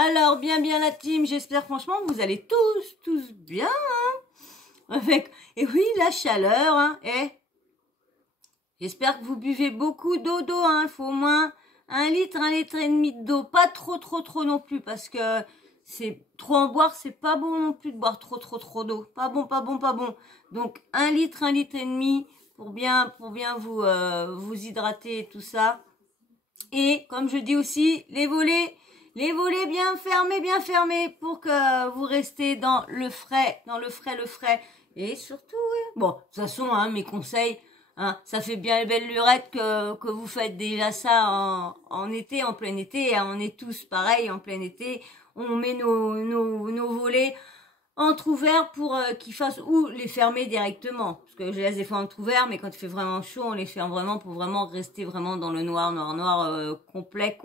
Alors, bien la team, j'espère franchement que vous allez tous bien, hein, et oui, la chaleur, hein, j'espère que vous buvez beaucoup d'eau, hein, il faut au moins 1 litre et demi d'eau, pas trop non plus, parce que c'est trop en boire, c'est pas bon non plus de boire trop d'eau, pas bon. Donc, 1 litre et demi pour bien vous hydrater et tout ça. Et comme je dis aussi, les volets bien fermés pour que vous restez dans le frais. Et surtout, oui. Bon, de toute façon, hein, mes conseils, hein, ça fait bien belle lurette que vous faites déjà ça en été, en plein été. Hein, on est tous pareil en plein été. On met nos volets entrouvert pour qu'ils fassent, ou les fermer directement, parce que je les laisse des fois entrouvert, mais quand il fait vraiment chaud, on les ferme vraiment pour vraiment rester vraiment dans le noir complet.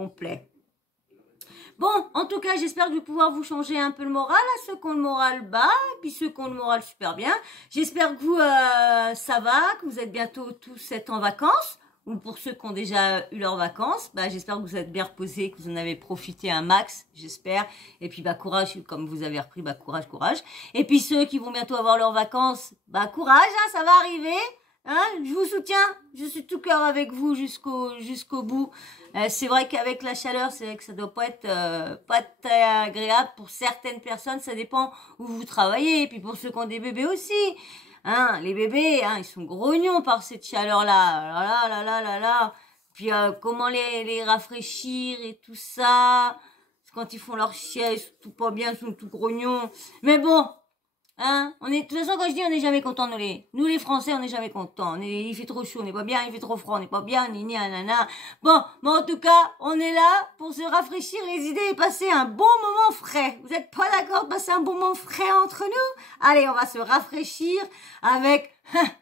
Bon, en tout cas, j'espère que je vais pouvoir vous changer un peu le moral, à ceux qui ont le moral bas, et puis ceux qui ont le moral super bien. J'espère que vous, ça va, que vous êtes bientôt tous en vacances, ou pour ceux qui ont déjà eu leurs vacances, bah, j'espère que vous êtes bien reposés, que vous en avez profité un max, j'espère. Et puis, bah, courage, comme vous avez repris, bah, courage. Et puis, ceux qui vont bientôt avoir leurs vacances, bah, courage, hein, ça va arriver. Hein, je vous soutiens, je suis tout cœur avec vous jusqu'au bout. C'est vrai qu'avec la chaleur, c'est vrai que ça doit pas être très agréable pour certaines personnes, ça dépend où vous travaillez, et puis pour ceux qui ont des bébés aussi. Hein, les bébés, hein, ils sont grognons par cette chaleur-là. Là. Puis comment les rafraîchir et tout ça. Quand ils font leur sieste, ils sont tout pas bien, ils sont tout grognons. Mais bon, hein, de toute façon, quand je dis on n'est jamais content, nous les Français, on n'est jamais content. Il fait trop chaud, on n'est pas bien, il fait trop froid, on n'est pas bien, nana. Bon, mais en tout cas, on est là pour se rafraîchir les idées et passer un bon moment frais. Vous êtes pas d'accord de passer un bon moment frais entre nous? Allez, on va se rafraîchir avec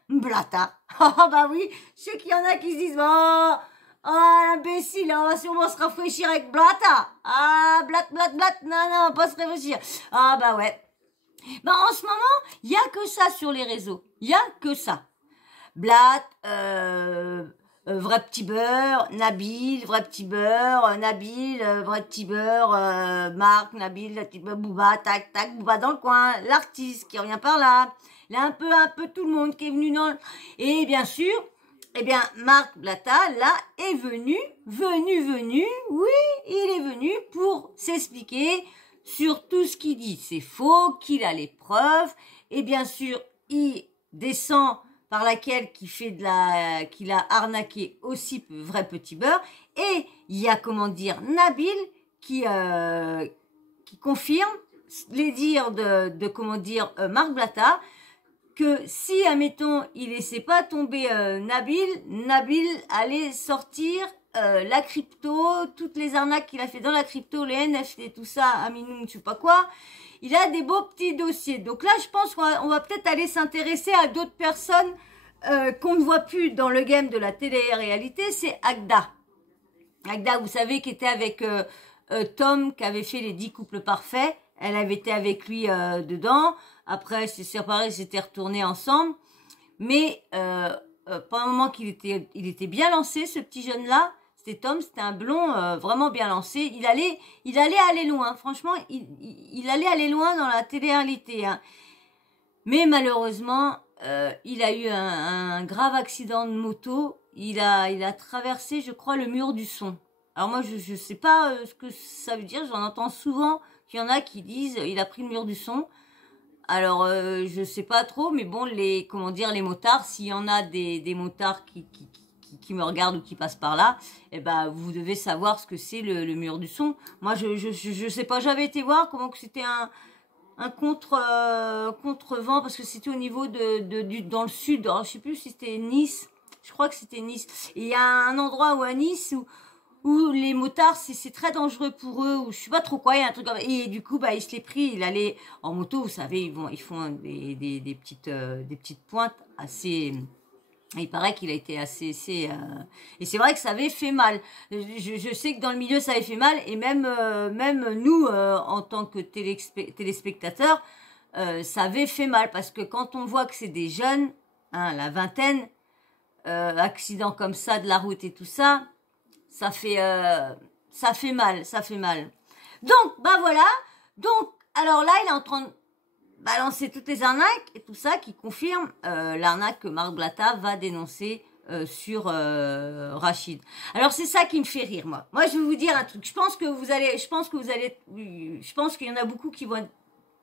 Blata. Oh bah oui, je sais qu'il y en a qui se disent, oh l'imbécile, on va sûrement se rafraîchir avec Blata. Ah, blat, non, pas se rafraîchir. Ah bah ouais. Ben, en ce moment, il y a que ça sur les réseaux. Il y a que ça. Blatt, vrai petit beurre, Nabil, vrai petit beurre, Nabil, vrai petit beurre, Marc, Nabil, vrai petit beurre, Booba, tac, Booba dans le coin, l'artiste qui revient par là. Il y a un peu tout le monde qui est venu dans le... Et bien sûr, eh bien, Marc Blatta, là, est venu, oui, il est venu pour s'expliquer sur tout ce qu'il dit. C'est faux, qu'il a les preuves, et bien sûr, il descend par laquelle qu'il a arnaqué aussi vrai petit beurre, et il y a, Nabil qui confirme les dires de Marc Blatta, que si, admettons, il laissait pas tomber Nabil allait sortir la crypto, toutes les arnaques qu'il a fait dans la crypto, les NFT, tout ça, Aminou, je sais pas quoi. Il a des beaux petits dossiers. Donc là, je pense qu'on va peut-être aller s'intéresser à d'autres personnes qu'on ne voit plus dans le game de la télé-réalité. C'est Agda. Agda, vous savez, qui était avec Tom, qui avait fait les 10 couples parfaits. Elle avait été avec lui dedans. Après, c'est séparé, ils s'étaient retournés ensemble. Mais pendant un moment qu'il était bien lancé, ce petit jeune-là. C'était Tom, c'était un blond vraiment bien lancé. Il allait aller loin. Franchement, il allait aller loin dans la télé-réalité. Hein. Mais malheureusement, il a eu un grave accident de moto. Il a traversé, je crois, le mur du son. Alors moi, je sais pas ce que ça veut dire. J'en entends souvent qu'il y en a qui disent il a pris le mur du son. Alors je sais pas trop, mais bon, les motards, s'il y en a des motards qui me regardent ou qui passent par là, eh ben vous devez savoir ce que c'est le mur du son. Moi, je sais pas. J'avais été voir comment que c'était un contre-vent, parce que c'était au niveau dans le sud. Alors, je sais plus si c'était Nice. Je crois que c'était Nice. Et il y a un endroit où à Nice où les motards, c'est très dangereux pour eux, ou je sais pas trop quoi, il y a un truc comme... Et du coup, bah, il se l'est pris, il allait en moto, vous savez, ils font des petites pointes assez... Il paraît qu'il a été assez... Et c'est vrai que ça avait fait mal. Je sais que dans le milieu, ça avait fait mal, et même nous, en tant que téléspectateurs, ça avait fait mal, parce que quand on voit que c'est des jeunes, hein, la vingtaine, accidents comme ça, de la route et tout ça, ça fait mal. Donc, bah voilà. Donc, alors là, il est en train de balancer toutes les arnaques et tout ça qui confirme l'arnaque que Marc Blatta va dénoncer sur Rachid. Alors c'est ça qui me fait rire, moi. Moi, je vais vous dire un truc. Je pense qu'il y en a beaucoup qui vont être,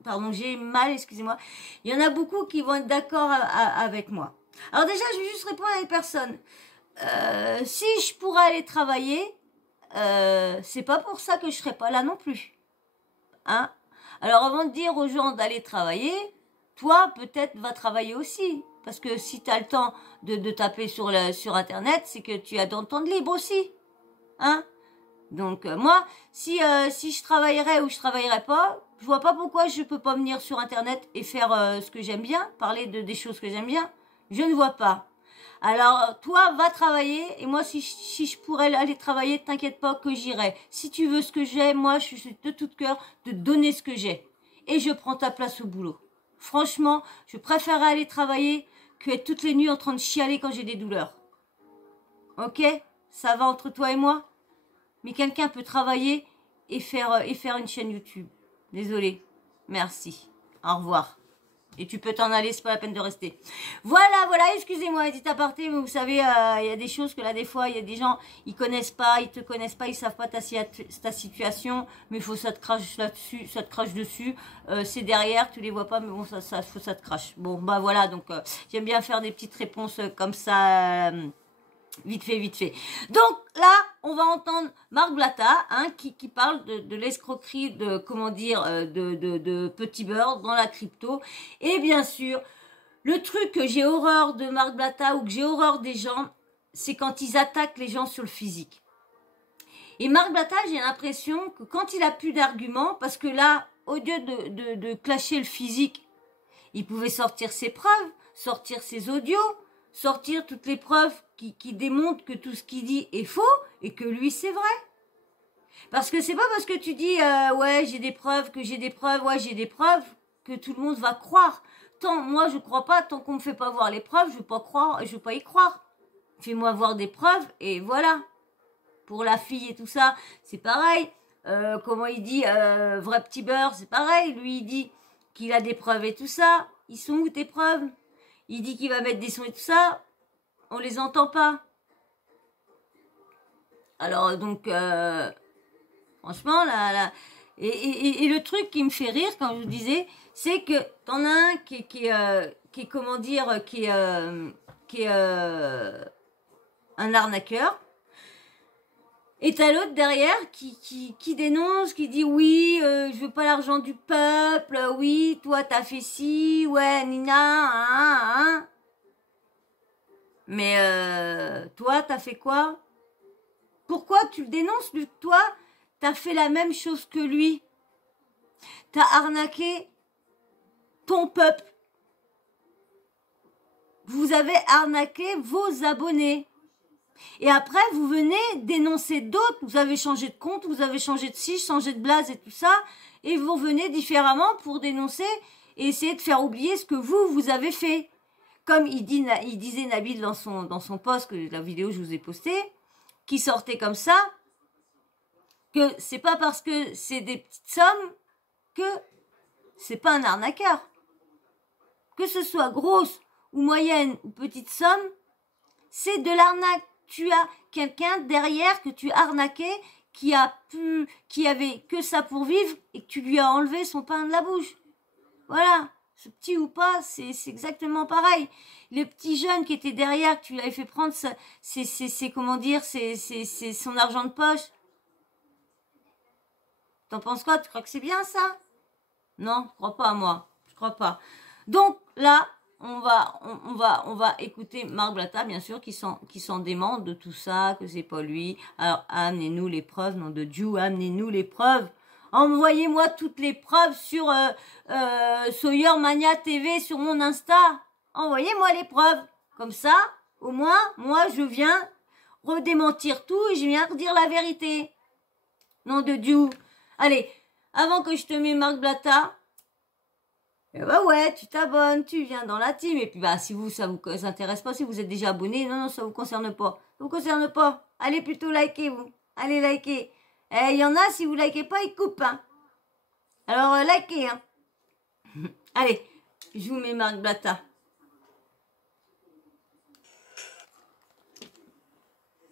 pardon, j'ai mal, excusez-moi. Il y en a beaucoup qui vont être d'accord avec moi. Alors déjà, je vais juste répondre à une personne. Si je pourrais aller travailler, c'est pas pour ça que je serais pas là non plus. Hein? Alors avant de dire aux gens d'aller travailler, toi peut-être va travailler aussi. Parce que si tu as le temps de taper sur Internet, c'est que tu as dans le temps de libre aussi. Hein? Donc moi, si je travaillerais ou je travaillerais pas, je vois pas pourquoi je peux pas venir sur Internet et faire ce que j'aime bien, parler des choses que j'aime bien. Je ne vois pas. Alors, toi, va travailler. Et moi, si je pourrais aller travailler, t'inquiète pas que j'irai. Si tu veux ce que j'ai, moi, je suis de tout cœur de donner ce que j'ai. Et je prends ta place au boulot. Franchement, je préférerais aller travailler que être toutes les nuits en train de chialer quand j'ai des douleurs. Ok? Ça va entre toi et moi? Mais quelqu'un peut travailler et faire une chaîne YouTube. Désolée. Merci. Au revoir. Et tu peux t'en aller, c'est pas la peine de rester. Voilà, excusez-moi, dit aparté, mais vous savez, il y a des choses que là, des fois, il y a des gens, ils connaissent pas, ils te connaissent pas, ils savent pas ta situation, mais faut ça te crache là-dessus, ça te crache dessus, c'est derrière, tu les vois pas, mais bon, ça te crache. Bon, bah voilà, donc, j'aime bien faire des petites réponses comme ça, vite fait. Donc là, on va entendre Marc Blatta, hein, qui parle de l'escroquerie, de Petit Beurre dans la crypto. Et bien sûr, le truc que j'ai horreur de Marc Blatta ou que j'ai horreur des gens, c'est quand ils attaquent les gens sur le physique. Et Marc Blatta, j'ai l'impression que quand il a plus d'arguments, parce que là, au lieu de clasher le physique, il pouvait sortir ses preuves, sortir ses audios, sortir toutes les preuves qui démontrent que tout ce qu'il dit est faux et que lui c'est vrai. Parce que c'est pas parce que tu dis ouais j'ai des preuves que tout le monde va croire. Moi je crois pas, tant qu'on me fait pas voir les preuves, je veux pas y croire. Fais-moi voir des preuves et voilà. Pour la fille et tout ça, c'est pareil. Comment il dit vrai petit beurre, c'est pareil. Lui il dit qu'il a des preuves et tout ça. Ils sont où tes preuves? Il dit qu'il va mettre des sons et tout ça. On les entend pas. Alors donc, franchement, là, et le truc qui me fait rire quand je vous disais, c'est que t'en as un qui est comment dire, qui est un arnaqueur. Et t'as l'autre derrière qui dénonce, qui dit oui, je veux pas l'argent du peuple, oui, toi t'as fait ci, ouais, Nina, hein. Mais toi, t'as fait quoi? Pourquoi tu le dénonces? Toi, t'as fait la même chose que lui. T'as arnaqué ton peuple. Vous avez arnaqué vos abonnés. Et après, vous venez dénoncer d'autres. Vous avez changé de compte, vous avez changé de site, changé de blase et tout ça. Et vous venez différemment pour dénoncer et essayer de faire oublier ce que vous avez fait. Comme il disait Nabil dans son post, que la vidéo que je vous ai postée, qui sortait comme ça, que c'est pas parce que c'est des petites sommes que c'est pas un arnaqueur. Que ce soit grosse ou moyenne ou petite somme, c'est de l'arnaque. Tu as quelqu'un derrière que tu as arnaqué, qui avait que ça pour vivre et que tu lui as enlevé son pain de la bouche. Voilà. Ce petit ou pas, c'est exactement pareil. Le petit jeune qui était derrière, que tu lui avais fait prendre comment dire, c'est son argent de poche. T'en penses quoi? Tu crois que c'est bien ça? Non, je crois pas moi. Je crois pas. Donc là, on va écouter Marc Blatta, bien sûr, qui s'en dément de tout ça, que c'est pas lui. Alors amenez-nous les preuves, nom de Dieu, amenez-nous les preuves. Envoyez-moi toutes les preuves sur Sawyer Mania TV sur mon Insta. Envoyez-moi les preuves. Comme ça, au moins, moi, je viens redémentir tout et je viens redire la vérité. Nom de Dieu. Allez, avant que je te mette Marc Blatta, bah ouais, tu t'abonnes, tu viens dans la team. Et puis bah si ça vous intéresse pas, si vous êtes déjà abonné, non, ça vous concerne pas. Ça vous concerne pas. Allez plutôt liker, vous. Allez liker. Eh, il y en a, si vous likez pas, ils coupent. Hein. Alors, likez. Hein. Allez, je vous mets Marc Blatta.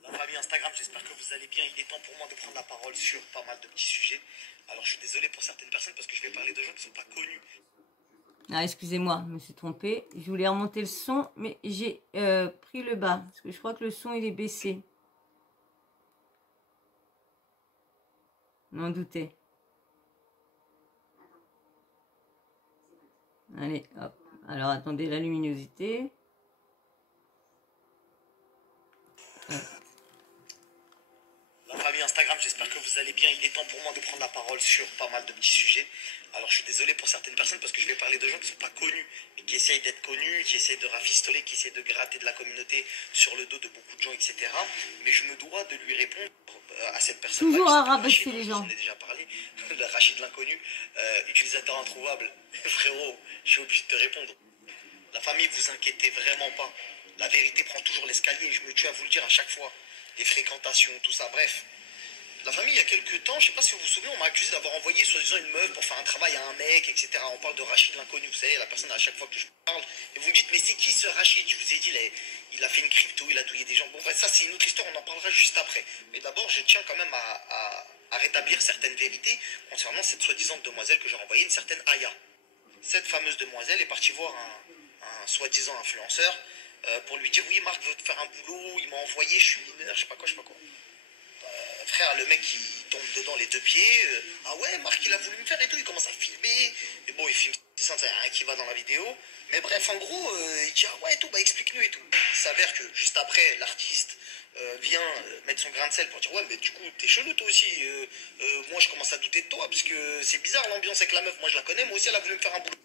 La famille Instagram, j'espère que vous allez bien. Il est temps pour moi de prendre la parole sur pas mal de petits sujets. Alors, je suis désolé pour certaines personnes parce que je vais parler de gens qui ne sont pas connus. Ah, excusez-moi, je me suis trompée. Je voulais remonter le son, mais j'ai pris le bas. Parce que je crois que le son, il est baissé. M'en doutais. Allez, hop. Alors, attendez la luminosité. La famille Instagram, j'espère que vous allez bien. Il est temps pour moi de prendre la parole sur pas mal de petits sujets. Alors, je suis désolé pour certaines personnes parce que je vais parler de gens qui ne sont pas connus, mais qui essayent d'être connus, qui essayent de rafistoler, qui essayent de gratter de la communauté sur le dos de beaucoup de gens, etc. Mais je me dois de lui répondre à cette personne. Toujours à rabaisser les gens. J'en ai déjà parlé. Le Rachid l'inconnu, utilisateur introuvable. Frérot, je suis obligé de te répondre. La famille, vous inquiétez vraiment pas. La vérité prend toujours l'escalier. Je me tue à vous le dire à chaque fois. Les fréquentations, tout ça, bref. La famille, il y a quelques temps, je sais pas si vous vous souvenez, on m'a accusé d'avoir envoyé soi-disant une meuf pour faire un travail à un mec, etc. On parle de Rachid l'inconnu, vous savez, la personne à chaque fois que je parle. Et vous me dites, mais c'est qui ce Rachid? Je vous ai dit, il a fait une crypto, il a douillé des gens. Bon, bref, ça c'est une autre histoire, on en parlera juste après. Mais d'abord, je tiens quand même à rétablir certaines vérités concernant cette soi-disant demoiselle que j'ai renvoyée, une certaine Aya. Cette fameuse demoiselle est partie voir un soi-disant influenceur pour lui dire, oui, Marc veut te faire un boulot, il m'a envoyé, je suis mineur, je sais pas quoi, je sais pas quoi. Frère, le mec il tombe dedans les deux pieds. Ah ouais, Marc il a voulu me faire et tout, il commence à filmer. Et bon, il filme ça, il n'y a rien qui va dans la vidéo. Mais bref, en gros, il dit ah ouais, et tout, bah explique-nous et tout. Il s'avère que juste après, l'artiste vient mettre son grain de sel pour dire ouais, mais du coup, t'es chelou toi aussi. Moi, je commence à douter de toi parce que c'est bizarre l'ambiance avec la meuf. Moi, je la connais, moi aussi, elle a voulu me faire un boulot.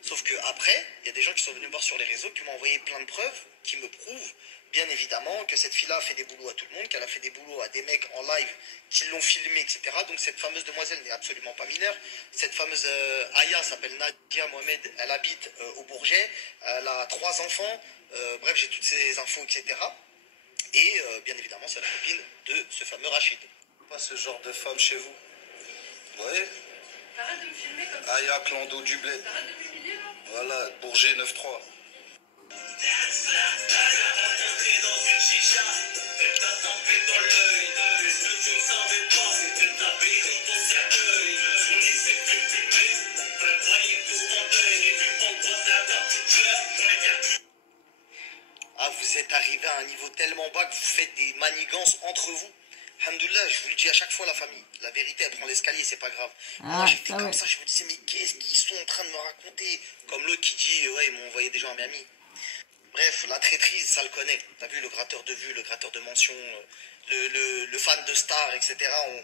Sauf que après, il y a des gens qui sont venus me voir sur les réseaux qui m'ont envoyé plein de preuves qui me prouvent bien évidemment que cette fille-là a fait des boulots à tout le monde, qu'elle a fait des boulots à des mecs en live qui l'ont filmé, etc. Donc cette fameuse demoiselle n'est absolument pas mineure. Cette fameuse Aya s'appelle Nadia Mohamed, elle habite au Bourget, elle a 3 enfants, bref j'ai toutes ces infos, etc. Et bien évidemment c'est la copine de ce fameux Rachid. Pas ce genre de femme chez vous. Ouais. T'arrêtes de me filmer comme ça. Aya, Clando du Bled. T'arrêtes de m'humilier là. Voilà, Bourget 9-3. Ah, vous êtes arrivé à un niveau tellement bas que vous faites des manigances entre vous. Alhamdoulilah, je vous le dis à chaque fois, la famille. La vérité, elle prend l'escalier, c'est pas grave. Moi, j'étais comme ça, je me disais, mais qu'est-ce qu'ils sont en train de me raconter? Comme l'autre qui dit, ouais, ils m'ont envoyé des gens à Miami. Bref, la traîtrise, ça le connaît. T'as vu, le gratteur de vues, le gratteur de mentions, le fan de stars, etc.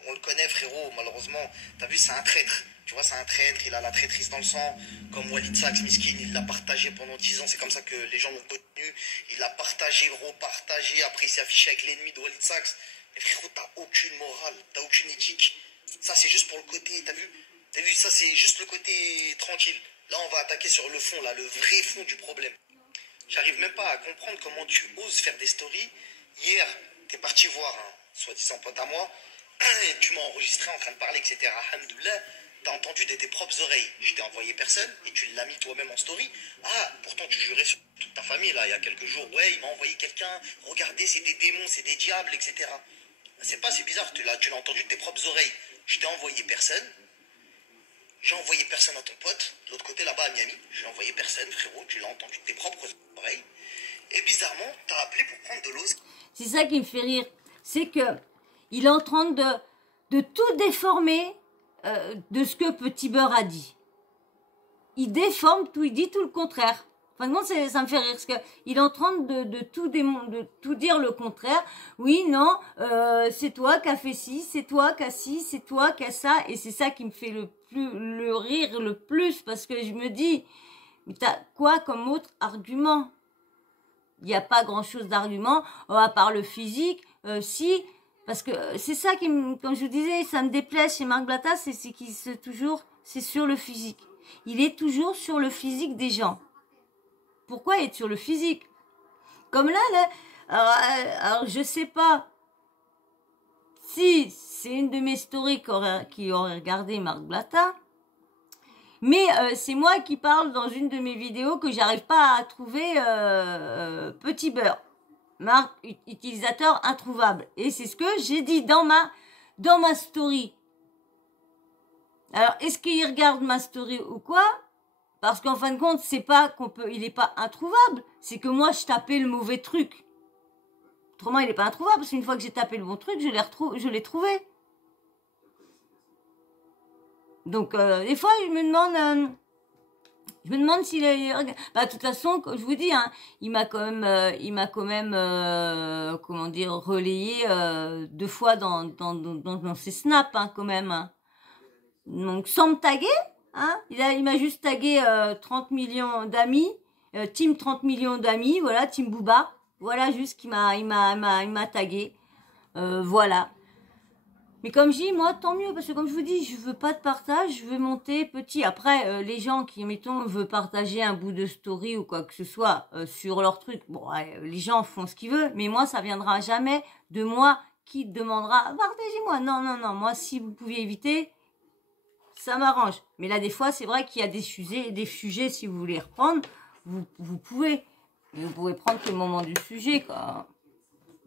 On le connaît, frérot, malheureusement. T'as vu, c'est un traître. Tu vois, c'est un traître, il a la traîtrise dans le sang. Comme Walid Saks, Miskin, il l'a partagé pendant 10 ans. C'est comme ça que les gens l'ont connu. Il l'a partagé, repartagé. Après, il s'est affiché avec l'ennemi de Walid Saks. Mais frérot, t'as aucune morale, t'as aucune éthique. Ça, c'est juste pour le côté, t'as vu, ça, c'est juste le côté tranquille. Là, on va attaquer sur le fond, là, le vrai fond du problème. J'arrive même pas à comprendre comment tu oses faire des stories. Hier, t'es parti voir un soi-disant pote à moi, et tu m'as enregistré en train de parler, etc. Alhamdoulilah, t'as entendu de tes propres oreilles. Je t'ai envoyé personne, et tu l'as mis toi-même en story. Ah, pourtant tu jurais sur toute ta famille, là, il y a quelques jours. Ouais, il m'a envoyé quelqu'un, regardez, c'est des démons, c'est des diables, etc. C'est pas, c'est bizarre, tu l'as entendu de tes propres oreilles. Je t'ai envoyé personne. J'ai envoyé personne à ton pote, de l'autre côté là-bas à Miami. J'ai envoyé personne, frérot, tu l'as entendu de tes propres oreilles. Et bizarrement, t'as appelé pour prendre de l'ose. C'est ça qui me fait rire. C'est que il est en train de tout déformer de ce que Petit Beurre a dit. Il déforme tout, il dit tout le contraire. Enfin, ça me fait rire parce que il est en train de tout dire le contraire. Oui, non, c'est toi qui as fait ci, c'est toi qui as ci, c'est toi qui as ça, et c'est ça qui me fait le rire le plus parce que je me dis, mais t'as quoi comme autre argument? Il n'y a pas grand chose d'argument à part le physique, si. Parce que c'est ça qui me, comme je vous disais, ça me déplaît chez Marc Blatta, c'est qu'il c'est sur le physique. Il est toujours sur le physique des gens. Pourquoi être sur le physique? Comme là, alors je sais pas. si c'est une de mes stories qui aurait regardé Marc Blatta. Mais c'est moi qui parle dans une de mes vidéos que j'arrive pas à trouver Petit Beurre. Marc, utilisateur introuvable. Et c'est ce que j'ai dit dans ma story. Alors, est-ce qu'il regarde ma story ou quoi? Parce qu'en fin de compte, c'est pas il est pas introuvable. C'est que moi, je tapais le mauvais truc. Autrement, il est pas introuvable. Parce qu'une fois que j'ai tapé le bon truc, je l'ai trouvé. Donc, des fois, je me demande s'il est... Bah, de toute façon, je vous dis, hein, il m'a quand même, comment dire, relayé 2 fois dans ses snaps, hein, quand même. Hein. Donc, sans me taguer, hein, il m'a juste tagué 30 millions d'amis, team 30 millions d'amis, voilà, team Booba. Voilà, juste qu'il il m'a tagué. Voilà. Mais comme je dis, moi, tant mieux, parce que comme je vous dis, je veux pas de partage, je veux monter petit. Après, les gens qui, mettons, veulent partager un bout de story ou quoi que ce soit sur leur truc, bon, les gens font ce qu'ils veulent, mais moi, ça viendra jamais de moi qui demandera, partagez-moi. Non, non, non, moi, si vous pouviez éviter, ça m'arrange. Mais là, des fois, c'est vrai qu'il y a des sujets, si vous voulez reprendre, vous pouvez. Mais vous pouvez prendre que le moment du sujet, quoi.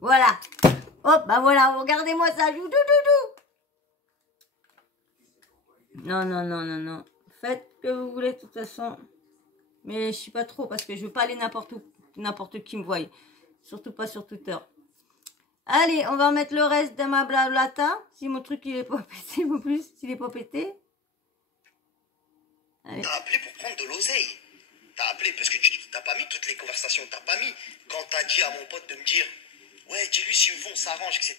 Voilà. Hop, bah voilà, regardez-moi ça. Non, non, non, non, non. Faites ce que vous voulez, de toute façon. Mais je suis pas trop, parce que je veux pas aller n'importe où, n'importe qui me voie. Surtout pas sur Twitter. Allez, on va remettre le reste de ma blablata. Si mon truc, il est pas pété, en plus, s'il est pas pété. Allez. T'as appelé pour prendre de l'oseille. T'as appelé parce que tu t'as pas mis toutes les conversations. T'as pas mis quand t'as dit à mon pote de me dire ouais, dis-lui si on s'arrange, etc.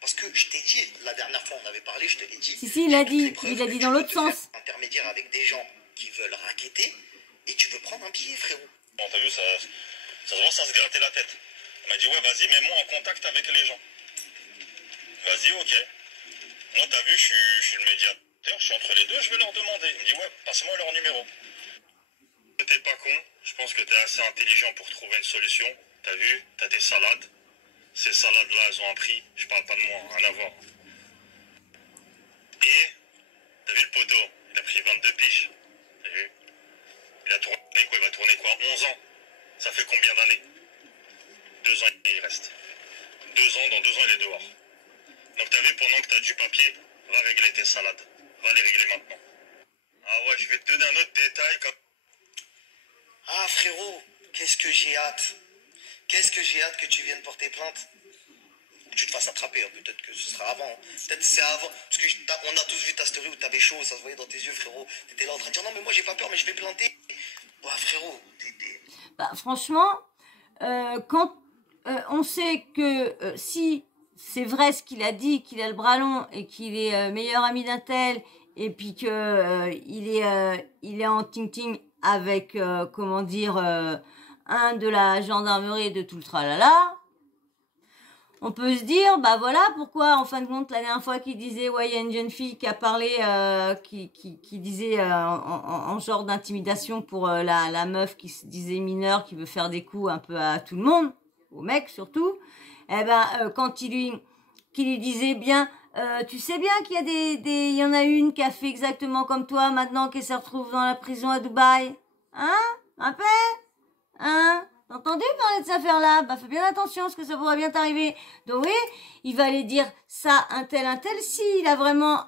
Parce que je t'ai dit, la dernière fois on avait parlé, je te l'ai dit. Si, il a dit dans l'autre sens. Intermédiaire avec des gens qui veulent raqueter et tu veux prendre un billet, frérot. Bon, t'as vu, ça se voit sans se gratter la tête. Elle m'a dit ouais, vas-y, mets-moi en contact avec les gens. Vas-y, ok. Moi, t'as vu, je suis le médiateur, je suis entre les deux, je vais leur demander. Il me dit ouais, passe-moi leur numéro. T'es pas con, je pense que t'es assez intelligent pour trouver une solution. T'as vu, t'as des salades. Ces salades-là, elles ont un prix. Je parle pas de moi, rien à voir. Et, t'as vu le poteau? Il a pris 22 piges. T'as vu? Il va tourner quoi? 11 ans. Ça fait combien d'années? 2 ans, il reste. 2 ans, dans 2 ans, il est dehors. Donc t'as vu, pendant que t'as du papier, va régler tes salades. Va les régler maintenant. Ah ouais, je vais te donner un autre détail comme... Ah frérot, qu'est-ce que j'ai hâte. Qu'est-ce que j'ai hâte que tu viennes porter plainte. Que tu te fasses attraper, hein. Peut-être que ce sera avant. Peut-être c'est avant. Parce que on a tous vu ta story où t'avais chaud, ça se voyait dans tes yeux, frérot. T'étais là en train de dire non mais moi j'ai pas peur, mais je vais planter. Ouais frérot, Bah franchement, quand on sait que si c'est vrai ce qu'il a dit, qu'il a le bras long et qu'il est meilleur ami d'un tel, et puis que il est en ting-ting avec, comment dire, un de la gendarmerie et de tout le tralala, on peut se dire, bah voilà, pourquoi, en fin de compte, la dernière fois qu'il disait, ouais, il y a une jeune fille qui a parlé, qui disait en genre d'intimidation pour la meuf qui se disait mineure, qui veut faire des coups un peu à tout le monde, au mec surtout, eh ben, quand qu'il lui disait bien, tu sais bien qu'il y a il y en a une qui a fait exactement comme toi, maintenant qu'elle se retrouve dans la prison à Dubaï. Hein? Un peu? Hein? T'as entendu parler de cette affaire-là? Bah, fais bien attention, parce que ça pourrait bien t'arriver. Donc oui, il va aller dire ça, un tel, s'il a vraiment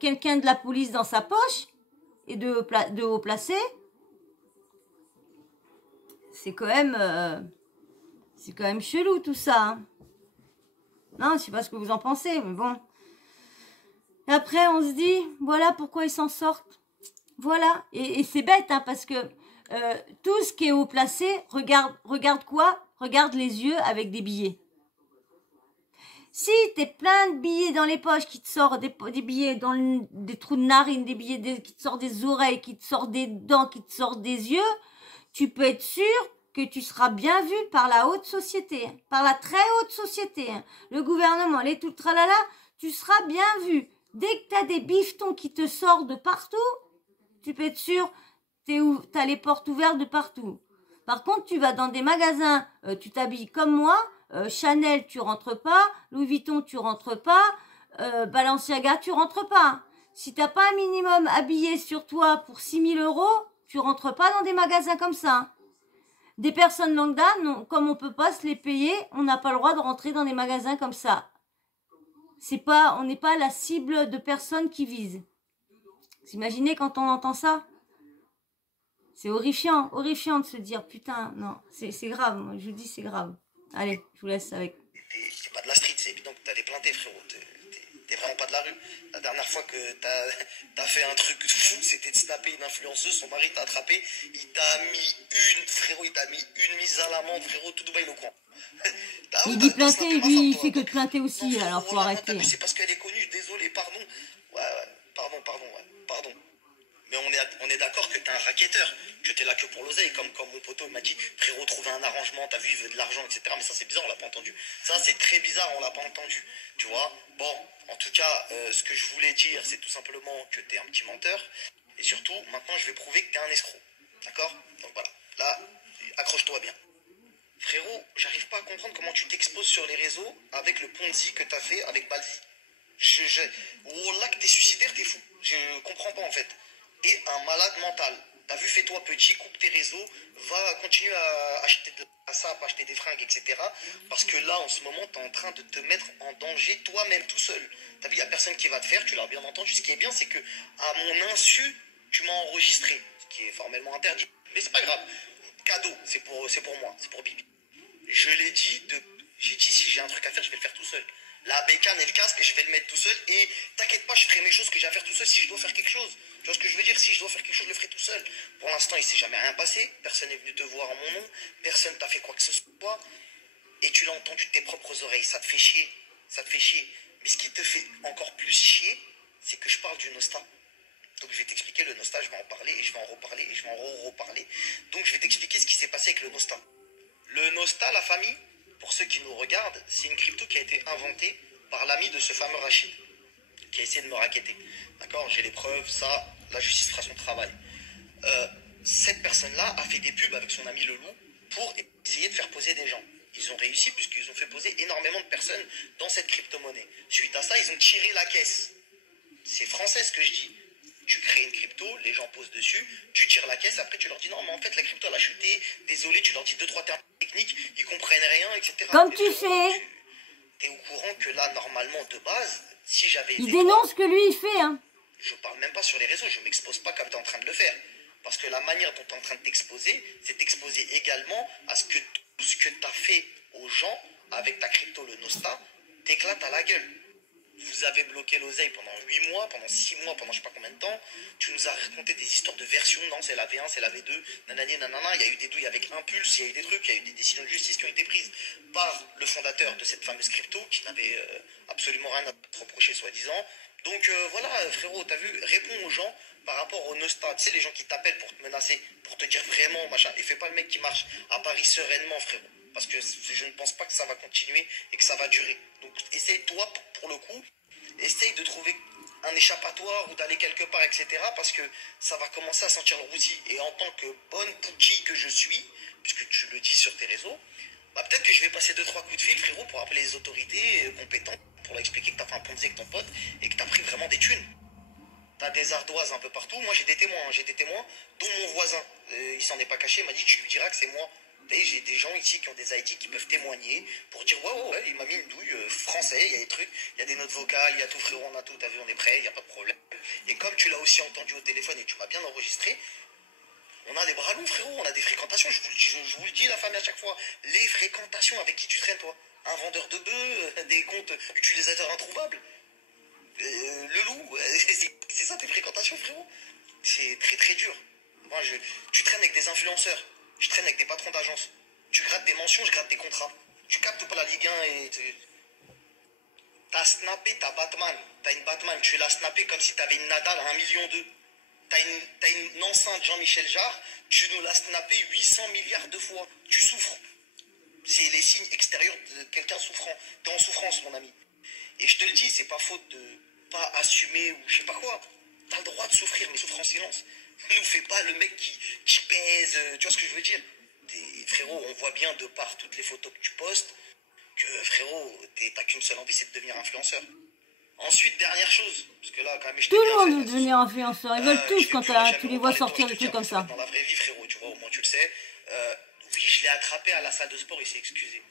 quelqu'un de la police dans sa poche, et de haut placé, c'est quand même chelou tout ça. Hein. Non, je sais pas ce que vous en pensez, mais bon. Et après, on se dit, voilà pourquoi ils s'en sortent. Voilà. Et c'est bête, hein, parce que tout ce qui est haut placé, regarde quoi? Regarde les yeux avec des billets. Si t'es plein de billets dans les poches, qui te sortent des billets dans des trous de narine, des billets qui te sortent des oreilles, qui te sortent des dents, qui te sortent des yeux, tu peux être sûr que tu seras bien vu par la haute société, par la très haute société, le gouvernement, les tout tralala, tu seras bien vu. Dès que t'as des bifetons qui te sortent de partout, tu peux être sûr, t'as les portes ouvertes de partout. Par contre, tu vas dans des magasins, tu t'habilles comme moi, Chanel, tu rentres pas. Louis Vuitton, tu rentres pas. Balenciaga, tu rentres pas. Si t'as pas un minimum habillé sur toi pour 6 000 €, tu rentres pas dans des magasins comme ça. Des personnes lambda, non, comme on peut pas se les payer, on n'a pas le droit de rentrer dans des magasins comme ça. On n'est pas la cible de personnes qui visent. Vous imaginez quand on entend ça? C'est horrifiant de se dire, putain, non, c'est grave, moi, je vous dis, c'est grave. Allez, je vous laisse avec. C'est pas de la street, c'est évident que t'allais planter, frérot. T'es vraiment pas de la rue. La dernière fois que t'as fait un truc fou, c'était de snapper une influenceuse, son mari t'a attrapé, il t'a mis une mise à l'amende, frérot, tout Dubaï le coin. Il dit planter, lui, il fait que de planter aussi, non, alors faut arrêter. C'est parce qu'elle est connue, désolé, pardon. Ouais, pardon. Mais on est d'accord que t'es un racketteur, que t'es là que pour l'oseille, comme mon poteau m'a dit, frérot, trouver un arrangement, t'as vu, il veut de l'argent, etc. Mais ça, c'est bizarre, on l'a pas entendu. Ça, c'est très bizarre, on l'a pas entendu. Tu vois? Bon, en tout cas, ce que je voulais dire, c'est tout simplement que t'es un petit menteur. Et surtout, maintenant, je vais prouver que t'es un escroc. D'accord? Donc voilà. Là, accroche-toi bien. Frérot, j'arrive pas à comprendre comment tu t'exposes sur les réseaux avec le Ponzi que t'as fait avec Balzi. Wallah, que t'es suicidaire, t'es fou. Je comprends pas, en fait. Et un malade mental. T'as vu, fais-toi petit, coupe tes réseaux, va continuer à acheter de la sape, acheter des fringues, etc. Parce que là, en ce moment, t'es en train de te mettre en danger toi-même, tout seul. T'as vu, il n'y a personne qui va te faire, tu l'as bien entendu. Ce qui est bien, c'est que, à mon insu, tu m'as enregistré, ce qui est formellement interdit. Mais c'est pas grave. Cadeau, c'est pour moi, c'est pour Bibi. J'ai dit, si j'ai un truc à faire, je vais le faire tout seul. La bécane et le casque, je vais le mettre tout seul. Et t'inquiète pas, je ferai mes choses que j'ai à faire tout seul si je dois faire quelque chose. Tu vois ce que je veux dire? Si je dois faire quelque chose, je le ferai tout seul. Pour l'instant, il s'est jamais rien passé. Personne n'est venu te voir en mon nom. Personne t'a fait quoi que ce soit. Et tu l'as entendu de tes propres oreilles. Ça te fait chier. Mais ce qui te fait encore plus chier, c'est que je parle du Nosta. Donc je vais t'expliquer le Nosta, je vais en parler, et je vais en reparler, et je vais en reparler. Donc je vais t'expliquer ce qui s'est passé avec le Nosta. Le Nosta, la famille, pour ceux qui nous regardent, c'est une crypto qui a été inventée par l'ami de ce fameux Rachid, qui a essayé de me racketter. D'accord? J'ai les preuves, ça, la justice fera son travail. Cette personne-là a fait des pubs avec son ami Leloup pour essayer de faire poser des gens. Ils ont réussi puisqu'ils ont fait poser énormément de personnes dans cette crypto-monnaie. Suite à ça, ils ont tiré la caisse. C'est français ce que je dis. Tu crées une crypto, les gens posent dessus, tu tires la caisse, après tu leur dis non, mais en fait la crypto elle a chuté, désolé, tu leur dis 2-3 termes techniques, ils comprennent rien, etc. Comme tu fais. T'es au courant que là, normalement, de base, si j'avais été... Il dénonce ce que lui il fait, hein. Je parle même pas sur les réseaux, je m'expose pas comme tu es en train de le faire. Parce que la manière dont tu es en train de t'exposer, c'est t'exposer également à ce que tout ce que tu as fait aux gens avec ta crypto, le Nosta, t'éclate à la gueule. Vous avez bloqué l'oseille pendant 8 mois, pendant 6 mois, pendant je sais pas combien de temps. Tu nous as raconté des histoires de versions. Non, c'est la V1, c'est la V2, nanani, nanana. Il y a eu des douilles avec Impulse, il y a eu des trucs, il y a eu des décisions de justice qui ont été prises par le fondateur de cette fameuse crypto qui n'avait absolument rien à te reprocher, soi-disant. Donc voilà, frérot, t'as vu, réponds aux gens par rapport au Nosta. Tu sais, les gens qui t'appellent pour te menacer, pour te dire vraiment, machin. Et fais pas le mec qui marche à Paris sereinement, frérot. Parce que je ne pense pas que ça va continuer et que ça va durer. Donc essaye, toi, pour le coup, essaye de trouver un échappatoire ou d'aller quelque part, etc. Parce que ça va commencer à sentir le roussi. Et en tant que bonne pouki que je suis, puisque tu le dis sur tes réseaux, bah peut-être que je vais passer 2-3 coups de fil, frérot, pour appeler les autorités compétentes, pour leur expliquer que t'as fait un ponzi avec ton pote et que t'as pris vraiment des thunes. T'as des ardoises un peu partout. Moi, j'ai des témoins, dont mon voisin. Il s'en est pas caché, il m'a dit tu lui diras que c'est moi. Et j'ai des gens ici qui ont des IT qui peuvent témoigner pour dire ouais, il m'a mis une douille français, il y a des trucs, il y a des notes vocales, il y a tout, frérot, on a tout, t'as vu, on est prêt, il n'y a pas de problème. Et comme tu l'as aussi entendu au téléphone et tu m'as bien enregistré, on a des bras longs, frérot, on a des fréquentations, je vous le dis la famille à chaque fois, les fréquentations avec qui tu traînes, toi. Un vendeur de bœufs, des comptes utilisateurs introuvables. Le loup, c'est ça tes fréquentations, frérot. C'est très très dur. Moi, tu traînes avec des influenceurs, je traîne avec des patrons d'agence. Tu grattes des mentions, je gratte des contrats. Tu captes pas la Ligue 1 et... T'as snappé ta Batman. T'as une Batman, tu l'as snappé comme si t'avais une Nadal à 1,2 million. T'as une enceinte Jean-Michel Jarre, tu nous l'as snappé 800 milliards de fois. Tu souffres. C'est les signes extérieurs de quelqu'un souffrant. T'es en souffrance, mon ami. Et je te le dis, c'est pas faute de pas assumer ou je sais pas quoi. T'as le droit de souffrir, mais souffre en silence. Nous fais pas le mec qui pèse, tu vois ce que je veux dire? Frérot, on voit bien de par toutes les photos que tu postes que frérot, t'as qu'une seule envie, c'est de devenir influenceur. Ensuite, dernière chose, parce que là, quand même, je Tout t'ai le bien monde fait veut là-dessus. devenir influenceur. Ils veulent Je tous vais quand plus jamais tu les reparler vois de toi, sortir je des te dis, trucs comme ça va ça. être dans la vraie vie, frérot, tu vois, au moins tu le sais. Oui, je l'ai attrapé à la salle de sport, il s'est excusé.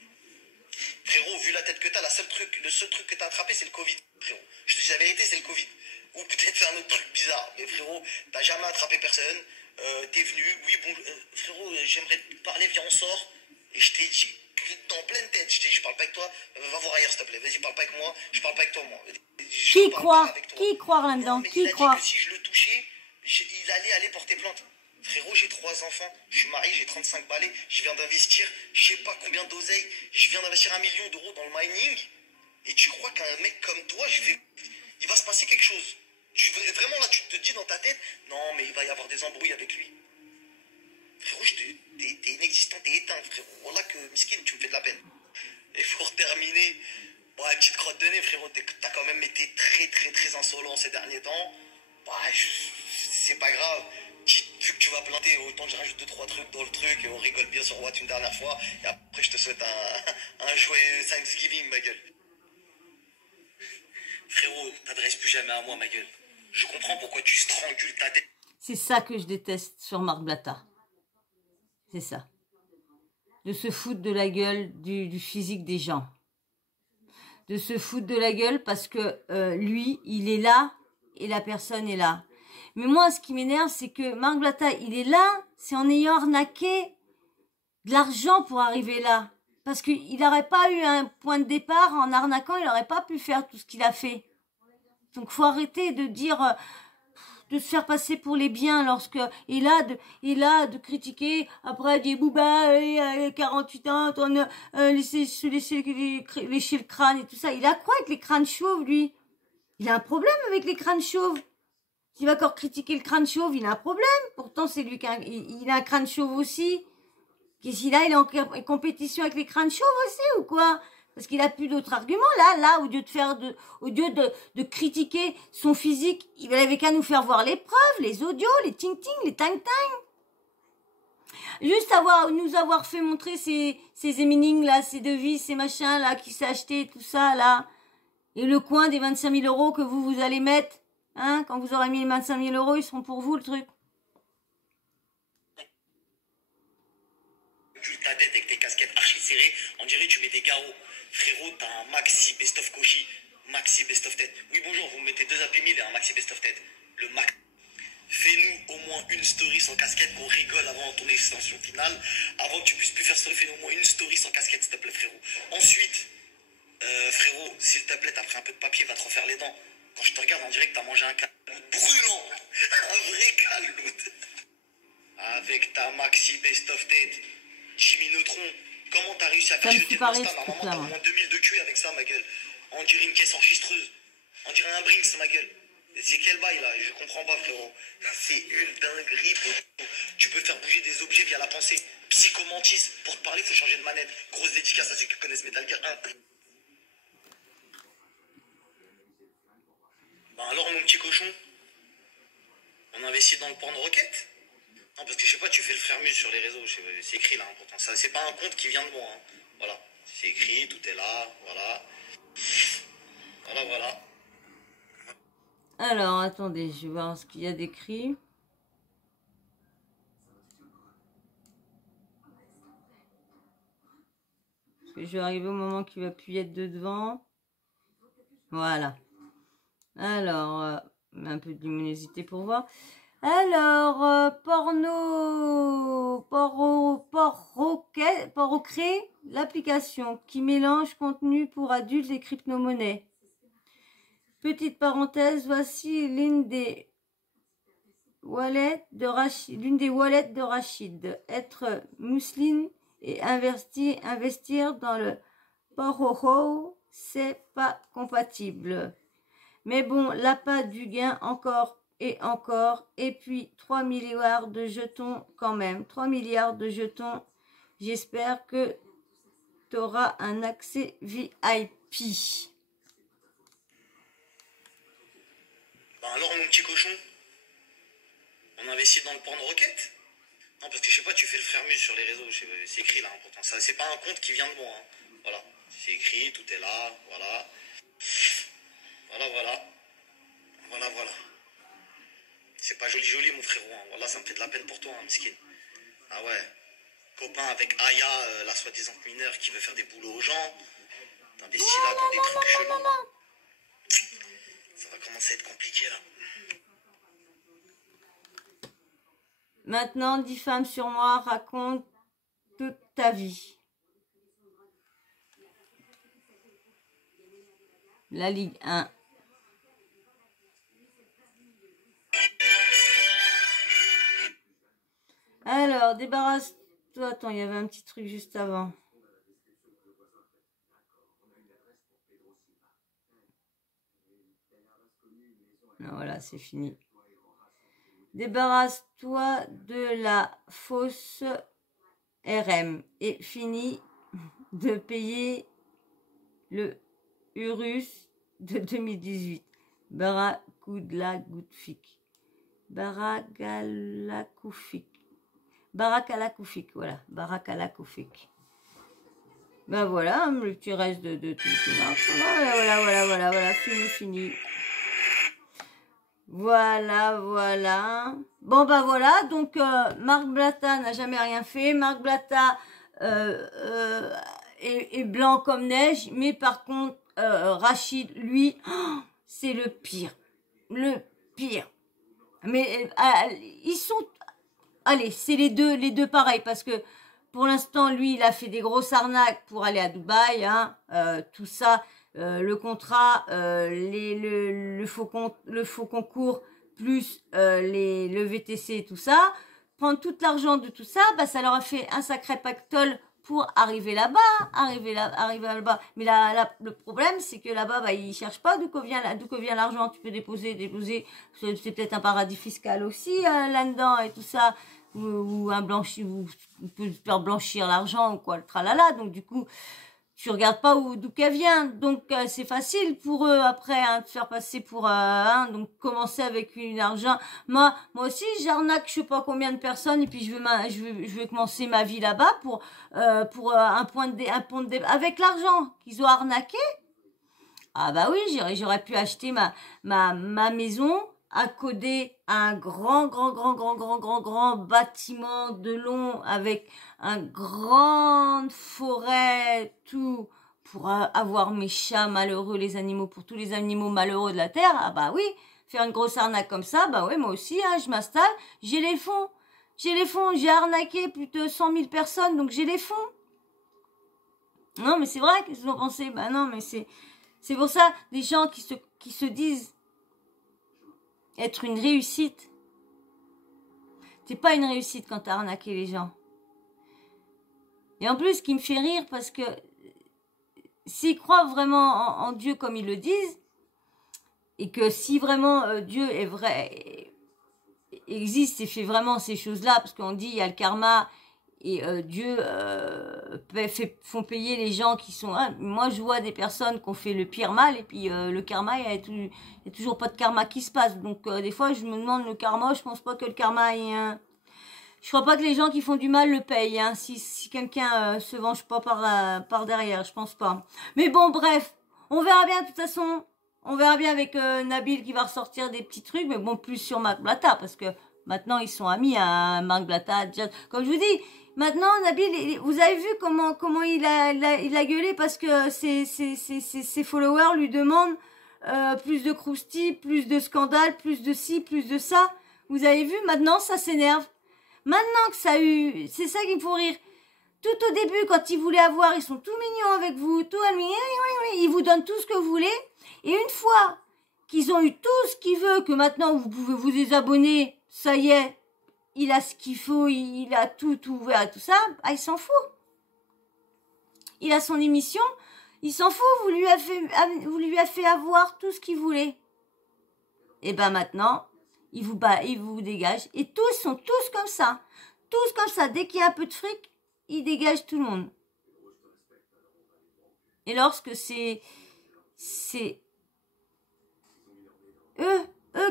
Frérot, vu la tête que t'as, le seul truc que t'as attrapé, c'est le Covid, frérot. Je te dis la vérité, c'est le Covid. Ou peut-être c'est un autre truc bizarre. Mais frérot, t'as jamais attrapé personne. T'es venu, oui, bon, frérot, j'aimerais te parler, viens, on sort. Et je t'ai dit, en pleine tête, je t'ai dit, je parle pas avec toi, va voir ailleurs, s'il te plaît. Vas-y, parle pas avec moi, je parle pas avec toi, moi. Je Qui parle pas croire? avec toi. Qui croire Non, là-dedans? mais il Qui a dit croire? que si je le touchais, il allait aller porter plainte. Frérot, j'ai 3 enfants, je suis marié, j'ai 35 balais, je viens d'investir, je sais pas combien d'oseille, je viens d'investir 1 million d'euros dans le mining, et tu crois qu'un mec comme toi, il va se passer quelque chose. Vraiment là, tu te dis dans ta tête, non mais il va y avoir des embrouilles avec lui. Frérot, t'es inexistant, t'es éteint, frérot. Voilà que, miskin, tu me fais de la peine. Et pour terminer, bon, la petite crotte de nez, frérot, t'as quand même été très très très insolent ces derniers temps. Bah, c'est pas grave. Vu que tu vas planter, autant que je rajoute 2-3 trucs dans le truc et on rigole bien sur Watt une dernière fois. Et après, je te souhaite un joyeux Thanksgiving, ma gueule. Frérot, t'adresses plus jamais à moi, ma gueule. Je comprends pourquoi tu strangules ta tête. C'est ça que je déteste sur Marc Blatta. C'est ça. De se foutre de la gueule du physique des gens. De se foutre de la gueule parce que lui, il est là et la personne est là. Mais moi, ce qui m'énerve, c'est que Marc Blatta, il est là, c'est en ayant arnaqué de l'argent pour arriver là. Parce qu'il n'aurait pas eu un point de départ en arnaquant, il n'aurait pas pu faire tout ce qu'il a fait. Donc, faut arrêter de dire, de se faire passer pour les biens lorsque, et là, de critiquer, après, des Booba, 48 ans, lécher le crâne et tout ça. Il a quoi avec les crânes chauves, lui? Il a un problème avec les crânes chauves. S'il va encore critiquer le crâne chauve, il a un problème. Pourtant, c'est lui qui a, il a un crâne chauve aussi. Qu'est-ce qu'il a? Il est en compétition avec les crânes chauves aussi ou quoi? Parce qu'il a plus d'autres arguments. Là, au lieu de critiquer son physique, il avait qu'à nous faire voir les preuves, les audios, les ting-ting, les tang-tang. Juste nous avoir fait montrer ces éminings là, ces devis, ces machins là, qui s'est acheté, tout ça là. Et le coin des 25 000 euros que vous allez mettre. Hein, quand vous aurez mis les 25 000 euros, ils seront pour vous, le truc. Ta tête avec tes casquettes archi serrées, on dirait que tu mets des garrots. Frérot, t'as un maxi best-of Koshi, maxi best-of tête. Oui, bonjour, vous mettez 2 Happy Meal et un maxi best-of tête. Le max. Fais-nous au moins une story sans casquette, qu'on rigole avant ton extension finale. Avant que tu puisses plus faire story, fais-nous au moins une story sans casquette, s'il te plaît, frérot. Ensuite, frérot, s'il te plaît, t'as pris un peu de papier, va te refaire les dents. Quand je te regarde, on dirait que t'as mangé un calout brûlant. Un vrai calout. Avec ta maxi best-of tête. Jimmy Neutron, comment t'as réussi à faire chuter le Insta? Normalement, t'as au moins 2000 de QI avec ça, ma gueule. On dirait une caisse enregistreuse. On dirait un Brinks, ma gueule. C'est quel bail, là? Je comprends pas, frérot. C'est une dinguerie, frérot. Tu peux faire bouger des objets via la pensée. Psychomantis. Pour te parler, faut changer de manette. Grosse dédicace à ceux qui connaissent Metal Gear 1. Ben alors, mon petit cochon, on investit dans le porn rocket? Non, parce que je sais pas, tu fais le frère-muse sur les réseaux, c'est écrit là, pourtant. Ça, c'est pas un compte qui vient de moi, hein. Voilà, c'est écrit, tout est là, voilà. Voilà. Alors, attendez, je vais voir ce qu'il y a d'écrit. Parce que je vais arriver au moment qu'il va plus être de devant. Voilà. Alors, un peu de luminosité pour voir. Alors, Porocré, l'application qui mélange contenu pour adultes et crypto-monnaies. Petite parenthèse, voici l'une des wallets de Rachid. Être musulman et investir dans le Poroho, c'est pas compatible. Mais bon, l'appât du gain encore. Et puis 3 milliards de jetons quand même. 3 milliards de jetons. J'espère que tu auras un accès VIP. Ben alors, mon petit cochon, on investit dans le porn rocket? Non, parce que je sais pas, tu fais le frère-muse sur les réseaux, c'est écrit là, pourtant. Ça, c'est pas un compte qui vient de moi, hein. Voilà, C'est écrit, tout est là, voilà. Voilà. C'est pas joli mon frérot, hein. Voilà, ça me fait de la peine pour toi, hein, Miskin. Ah ouais. Copain avec Aya, la soi-disant mineure qui veut faire des boulots aux gens. T'investis là dans des trucs chelous. Ça va commencer à être compliqué là. Maintenant, 10 femmes sur moi, raconte toute ta vie. La Ligue 1. Alors, débarrasse-toi. Attends, il y avait un petit truc juste avant. Non, voilà, c'est fini. Débarrasse-toi de la fausse RM et finis de payer le Urus de 2018. Barakudlagoutfik. Barakalakoufik, voilà. Barakalakoufik. Ben voilà, le petit reste de tout. Voilà, fini. Voilà. Bon, ben voilà, donc Marc Blatta n'a jamais rien fait. Marc Blatta est blanc comme neige, mais par contre, Rachid, lui, c'est le pire. Mais ils sont... Allez, c'est les deux pareils, parce que pour l'instant, lui, il a fait des grosses arnaques pour aller à Dubaï, hein, tout ça, le contrat, le faux concours, plus le VTC et tout ça, prendre tout l'argent de tout ça, bah, ça leur a fait un sacré pactole pour arriver là-bas. Mais le problème, c'est que là-bas, bah, ils cherchent pas d'où vient l'argent. Tu peux déposer. C'est peut-être un paradis fiscal aussi là-dedans et tout ça, ou un blanchi, où on peut faire blanchir l'argent ou quoi, le tralala. Donc du coup, tu regardes pas d'où qu'elle vient. Donc c'est facile pour eux après hein, de faire passer pour donc commencer avec une argent. Moi aussi j'arnaque je sais pas combien de personnes et puis je veux commencer ma vie là-bas pour un point de avec l'argent qu'ils ont arnaqué. Ah bah oui, j'aurais pu acheter ma maison accolée à un grand bâtiment de long avec une grande forêt, tout, pour avoir mes chats malheureux, pour tous les animaux malheureux de la terre. Ah bah oui, faire une grosse arnaque comme ça, bah oui, moi aussi, hein, je m'installe, j'ai les fonds, j'ai arnaqué plus de 100 000 personnes, donc j'ai les fonds. Non, mais c'est vrai, qu'est-ce que vous en pensez? Bah non, mais c'est pour ça, des gens qui se disent être une réussite. C'est pas une réussite quand t'as arnaqué les gens. Et en plus, ce qui me fait rire, parce que s'ils croient vraiment en Dieu comme ils le disent, et que si vraiment Dieu est vrai, existe et fait vraiment ces choses-là, parce qu'on dit il y a le karma, et Dieu font payer les gens qui sont... Hein, moi, je vois des personnes qui ont fait le pire mal, et puis le karma, il y a toujours pas de karma qui se passe. Donc, des fois, je me demande le karma, je pense pas que le karma est... Je crois pas que les gens qui font du mal le payent, hein, si quelqu'un se venge pas par derrière, je pense pas. Mais bon, bref, on verra bien, de toute façon, on verra bien avec Nabil qui va ressortir des petits trucs, mais bon, plus sur Marc Blatta, parce que maintenant, ils sont amis, hein, Marc Blatta, comme je vous dis, maintenant, Nabil, vous avez vu comment il a gueulé parce que ses followers lui demandent plus de croustilles, plus de scandales, plus de ci, plus de ça. Vous avez vu, maintenant, ça s'énerve. Maintenant que ça a eu... C'est ça qui me faut rire. Tout au début, quand ils voulaient avoir, ils sont tout mignons avec vous, tout ils vous donnent tout ce que vous voulez. Et une fois qu'ils ont eu tout ce qu'ils veulent, que maintenant vous pouvez vous désabonner, ça y est, il a ce qu'il faut, il a tout ouvert et tout ça, ah, il s'en fout. Il a son émission, il s'en fout, vous lui avez fait avoir tout ce qu'il voulait. Et ben maintenant, il vous dégage. Et tous sont tous comme ça. Tous comme ça. Dès qu'il y a un peu de fric, il dégage tout le monde. Et lorsque c'est eux